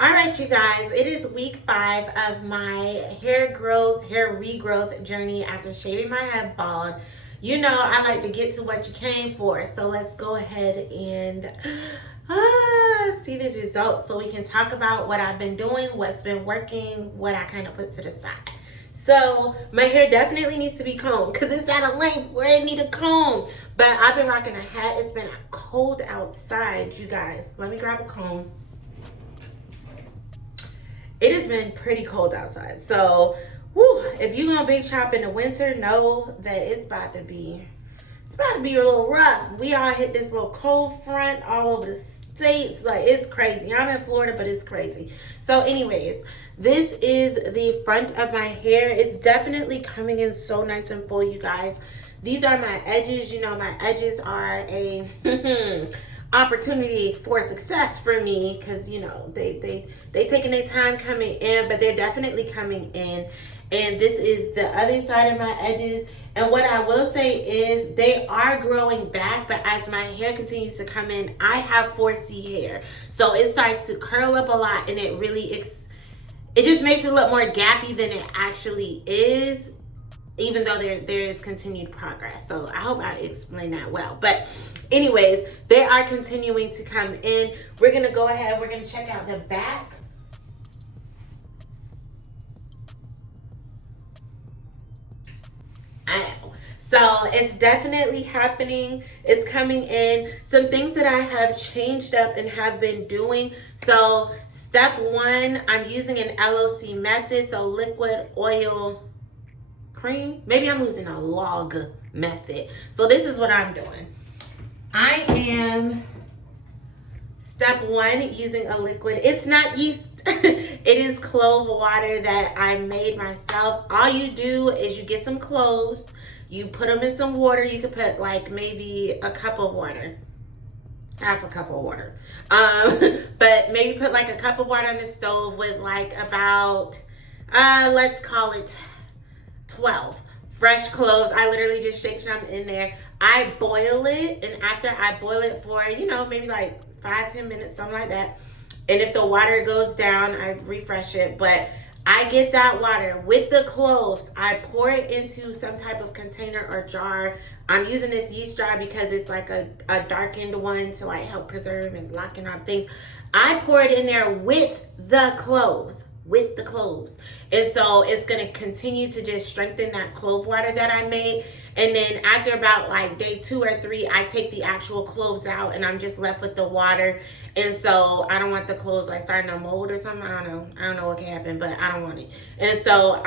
All right, you guys, it is week 5 of my hair regrowth journey after shaving my head bald. You know, I like to get to what you came for, so let's go ahead and see these results so we can talk about what I've been doing, what's been working, what I kind of put to the side. So my hair definitely needs to be combed because it's at a length where it need a comb. But I've been rocking a hat. It's been cold outside, you guys. Let me grab a comb. It has been pretty cold outside. So, if you're gonna big chop in the winter, know that it's about to be a little rough. We all hit this little cold front all over the states. Like, it's crazy. I'm in Florida, but it's crazy. So, anyways, this is the front of my hair. It's definitely coming in so nice and full, you guys. These are my edges. You know, my edges are a opportunity for success for me because, you know, they taking their time coming in, but they're definitely coming in. And this is the other side of my edges. And what I will say is they are growing back, but as my hair continues to come in, I have 4C hair. So it starts to curl up a lot, and it really, it just makes it look more gappy than it actually is, even though there is continued progress. So I hope I explained that well. But anyways, they are continuing to come in. We're going to go ahead. We're going to check out the back. So it's definitely happening. It's coming in. Some things that I have changed up and have been doing. So step 1, I'm using an LOC method. So liquid oil cream. Maybe I'm using a log method. So this is what I'm doing. I am step 1 using a liquid. It's not yeast. It is clove water that I made myself. All you do is you get some cloves. You put them in some water. You could put like maybe a cup of water. Half a cup of water. But maybe put like a cup of water on the stove with like about, let's call it 12 fresh cloves. I literally just shake some in there. I boil it, and after I boil it for, you know, maybe like 5-10 minutes, something like that. And if the water goes down, I refresh it. But I get that water with the cloves. I pour it into some type of container or jar. I'm using this yeast jar because it's like a darkened one to like help preserve and locking up things. I pour it in there with the cloves. And so it's going to continue to just strengthen that clove water that I made. And then after about like day 2 or 3, I take the actual cloves out and I'm just left with the water. And so I don't want the cloves like starting to mold or something. I don't know what can happen, but I don't want it. And so,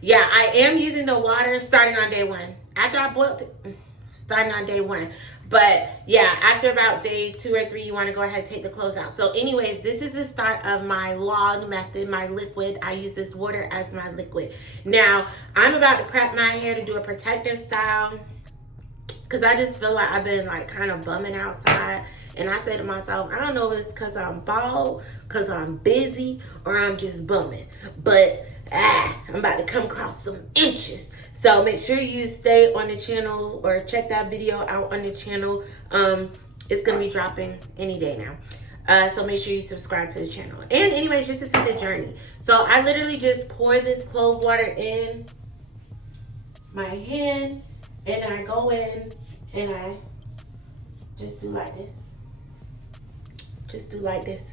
yeah, I am using the water starting on day 1. After I boiled it, starting on day 1. But yeah, after about day 2 or 3, you want to go ahead and take the clothes out. So anyways, this is the start of my log method, my liquid. I use this water as my liquid. Now, I'm about to prep my hair to do a protective style because I just feel like I've been like kind of bumming outside. And I say to myself, I don't know if it's because I'm bald, because I'm busy, or I'm just bumming. But I'm about to come across some inches. So make sure you stay on the channel or check that video out on the channel. It's going to be dropping any day now. So make sure you subscribe to the channel. And anyway, just to see the journey. So I literally just pour this clove water in my hand. And I go in and I just do like this. Just do like this.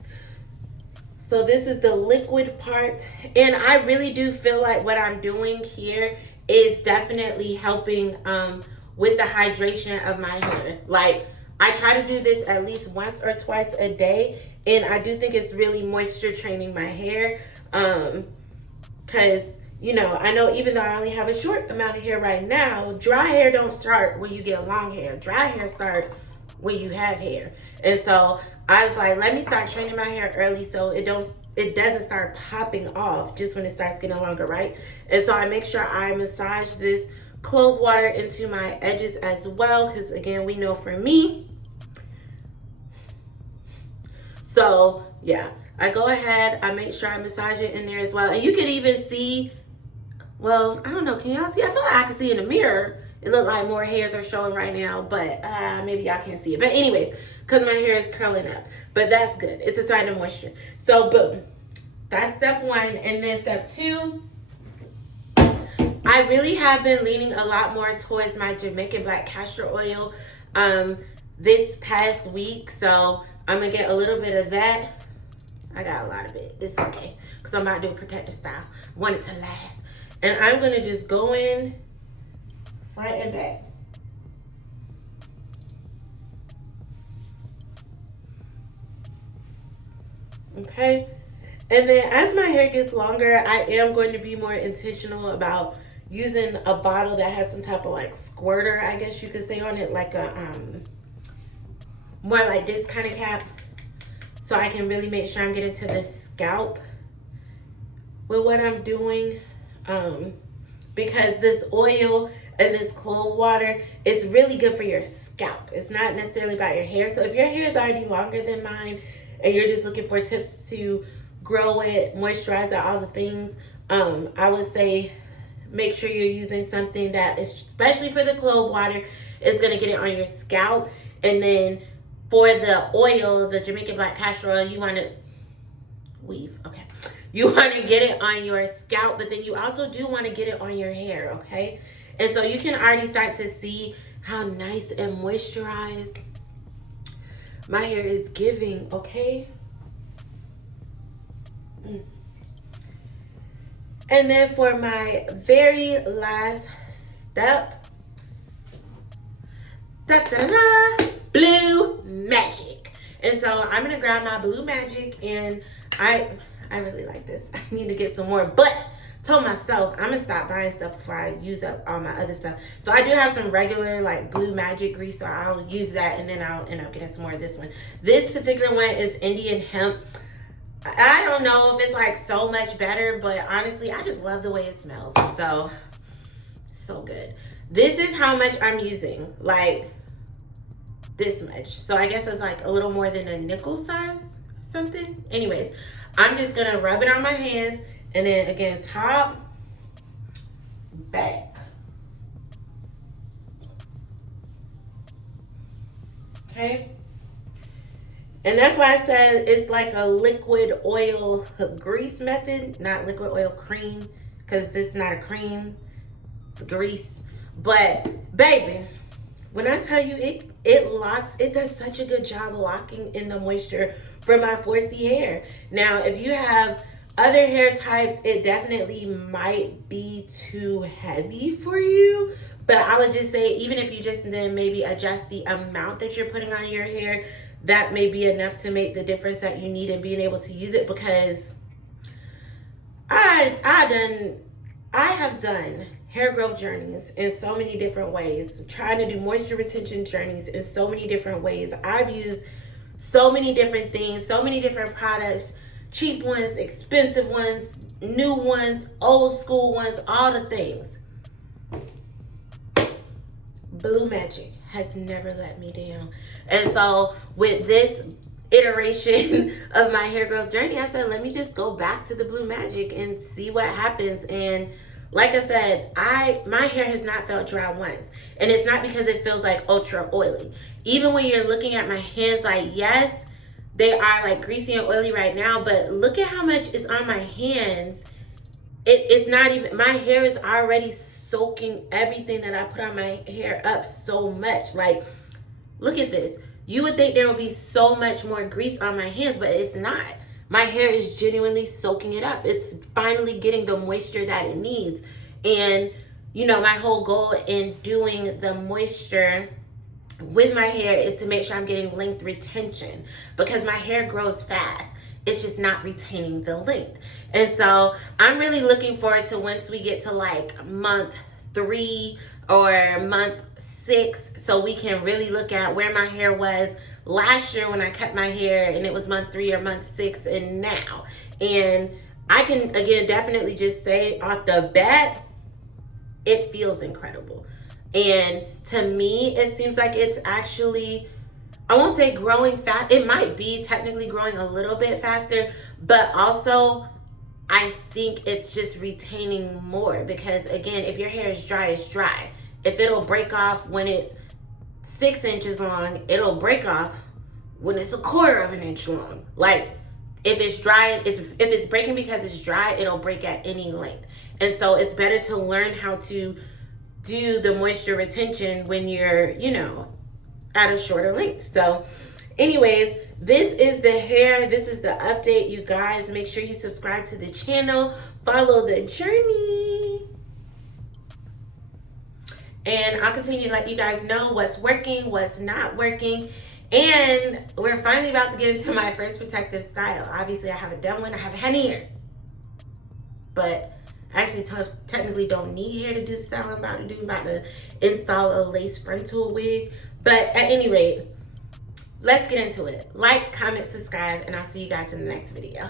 So this is the liquid part. And I really do feel like what I'm doing here is definitely helping with the hydration of my hair. Like, I try to do this at least once or twice a day, and I do think it's really moisture training my hair. Because, you know, I know even though I only have a short amount of hair right now, dry hair don't start when you get long hair. Dry hair start when you have hair. And so I was like, let me start training my hair early so it doesn't start popping off just when it starts getting longer, right? And so I make sure I massage this clove water into my edges as well, because again, we know for me. So yeah, I go ahead, I make sure I massage it in there as well. And you can even see, well, I don't know, can y'all see? I feel like I can see in the mirror It look like more hairs are showing right now, but maybe y'all can't see it. But anyways, because my hair is curling up. But that's good. It's a sign of moisture. So boom. That's step one. And then step two, I really have been leaning a lot more towards my Jamaican black castor oil this past week. So I'm going to get a little bit of that. I got a lot of it. It's okay. Because I'm about to do a protective style. Want it to last. And I'm going to just go in front and back. Okay. And then as my hair gets longer, I am going to be more intentional about using a bottle that has some type of like squirter, I guess you could say, on it, like a more like this kind of cap, so I can really make sure I'm getting to the scalp with what I'm doing, because this oil and this cold water is really good for your scalp. It's not necessarily about your hair. So if your hair is already longer than mine and you're just looking for tips to grow it, moisturize it, all the things, I would say make sure you're using something that, especially for the cold water, is going to get it on your scalp. And then for the oil, the Jamaican black castor oil, you want to weave. Okay. You want to get it on your scalp, but then you also do want to get it on your hair. Okay. And so you can already start to see how nice and moisturized my hair is giving. Okay. And then for my very last step, Blue Magic. And so I'm gonna grab my Blue Magic, and I really like this. I need to get some more, but told myself I'm gonna stop buying stuff before I use up all my other stuff. So I do have some regular like Blue Magic grease, so I'll use that, and then I'll end up getting some more of this one. This particular one is Indian hemp. I don't know if it's like so much better, but honestly, I just love the way it smells. So good. This is how much I'm using, like this much. So I guess it's like a little more than a nickel size something. Anyways, I'm just gonna rub it on my hands, and then again, top, back. Okay. And that's why I said it's like a liquid oil grease method, not liquid oil cream, because this is not a cream, it's grease. But baby, when I tell you it locks, it does such a good job of locking in the moisture for my 4C hair. Now, if you have other hair types, it definitely might be too heavy for you. But I would just say, even if you just then maybe adjust the amount that you're putting on your hair, that may be enough to make the difference that you need in being able to use it. Because I have done hair growth journeys in so many different ways, trying to do moisture retention journeys in so many different ways. I've used so many different things, so many different products, cheap ones, expensive ones, new ones, old school ones, all the things. Blue Magic has never let me down. And so with this iteration of my hair growth journey, I said, let me just go back to the Blue Magic and see what happens. And like I said, my hair has not felt dry once. And it's not because it feels like ultra oily. Even when you're looking at my hands, like, yes, they are like greasy and oily right now, but look at how much is on my hands. It's not even, my hair is already soaking everything that I put on my hair up so much. Like, look at this. You would think there would be so much more grease on my hands, but it's not. My hair is genuinely soaking it up. It's finally getting the moisture that it needs. And, you know, my whole goal in doing the moisture with my hair is to make sure I'm getting length retention, because my hair grows fast. It's just not retaining the length. And so I'm really looking forward to once we get to like month 3 or month 6, so we can really look at where my hair was last year when I cut my hair and it was month 3 or month 6 and now. And I can, again, definitely just say off the bat, it feels incredible. And to me, it seems like it's actually, I won't say growing fast. It might be technically growing a little bit faster, but also I think it's just retaining more, because again, if your hair is dry, it's dry. If it'll break off when it's 6 inches long, it'll break off when it's 1/4 of an inch long. Like, if it's dry, if it's breaking because it's dry, it'll break at any length. And so it's better to learn how to do the moisture retention when you're, you know, at a shorter length. So anyways, this is the hair. This is the update, you guys. Make sure you subscribe to the channel. Follow the journey. And I'll continue to let you guys know what's working, what's not working. And we're finally about to get into my first protective style. Obviously, I haven't done one. I have henna hair. But I actually technically don't need hair to do the style I'm about to do. I'm about to install a lace frontal wig. But at any rate, let's get into it. Like, comment, subscribe, and I'll see you guys in the next video.